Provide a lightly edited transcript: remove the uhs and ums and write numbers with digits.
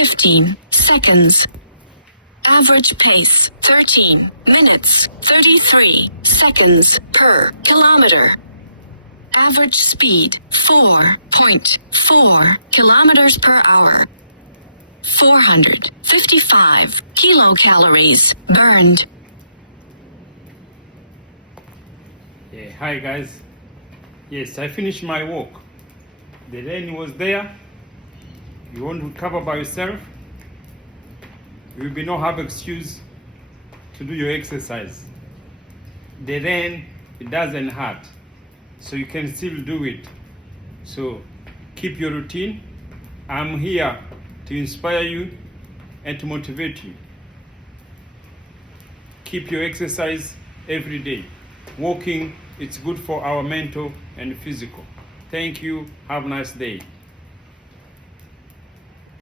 15 seconds. Average pace 13 minutes 33 seconds per kilometer. Average speed 4.4 kilometers per hour. 455 kilocalories burned. Yeah, hi guys. Yes, I finished my walk. The rain was there. You won't recover by yourself. You will be no have excuse to do your exercise. The rain, it doesn't hurt, so you can still do it. So keep your routine. I'm here to inspire you and to motivate you. Keep your exercise every day. Walking, it's good for our mental and physical. Thank you. Have a nice day.